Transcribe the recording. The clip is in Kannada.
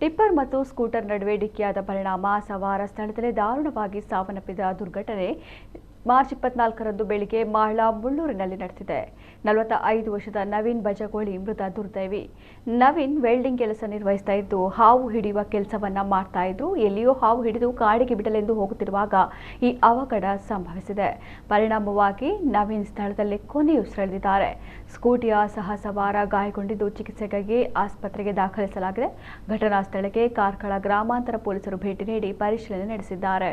ಟಿಪ್ಪರ್ ಮತ್ತು ಸ್ಕೂಟರ್ ನಡುವೆ ಡಿಕ್ಕಿಯಾದ ಪರಿಣಾಮ ಸವಾರ ಸ್ಥಳದಲ್ಲೇ ದಾರುಣವಾಗಿ ಸಾವನ್ನಪ್ಪಿದ ದುರ್ಘಟನೆ ಮಾರ್ಚ್ 24ರಂದು ಬೆಳಿಗ್ಗೆ ಮಾಳ್ಳ ಮುಳ್ಳೂರಿನಲ್ಲಿ ನಡೆದಿದೆ. 45 ವರ್ಷದ ನವೀನ್ ಬಜಗೋಳಿ ಮೃತ ದುರ್ದೈವಿ. ನವೀನ್ ವೆಲ್ಡಿಂಗ್ ಕೆಲಸ ನಿರ್ವಹಿಸ್ತಾ ಇದ್ದು ಹಾವು ಹಿಡಿಯುವ ಕೆಲಸವನ್ನ ಮಾಡ್ತಾ ಇದ್ರು. ಎಲ್ಲಿಯೋ ಹಾವು ಹಿಡಿದು ಕಾಡಿಗೆ ಬಿಡಲೆಂದು ಹೋಗುತ್ತಿರುವಾಗ ಈ ಅವಘಡ ಸಂಭವಿಸಿದೆ. ಪರಿಣಾಮವಾಗಿ ನವೀನ್ ಸ್ಥಳದಲ್ಲೇ ಕೊನೆಯುಸಿರೆಳೆದಿದ್ದಾರೆ. ಸ್ಕೂಟಿಯ ಸಹ ಸವಾರ ಗಾಯಗೊಂಡಿದ್ದು ಚಿಕಿತ್ಸೆಗಾಗಿ ಆಸ್ಪತ್ರೆಗೆ ದಾಖಲಿಸಲಾಗಿದೆ. ಘಟನಾ ಸ್ಥಳಕ್ಕೆ ಕಾರ್ಕಳ ಗ್ರಾಮಾಂತರ ಪೊಲೀಸರು ಭೇಟಿ ನೀಡಿ ಪರಿಶೀಲನೆ ನಡೆಸಿದ್ದಾರೆ.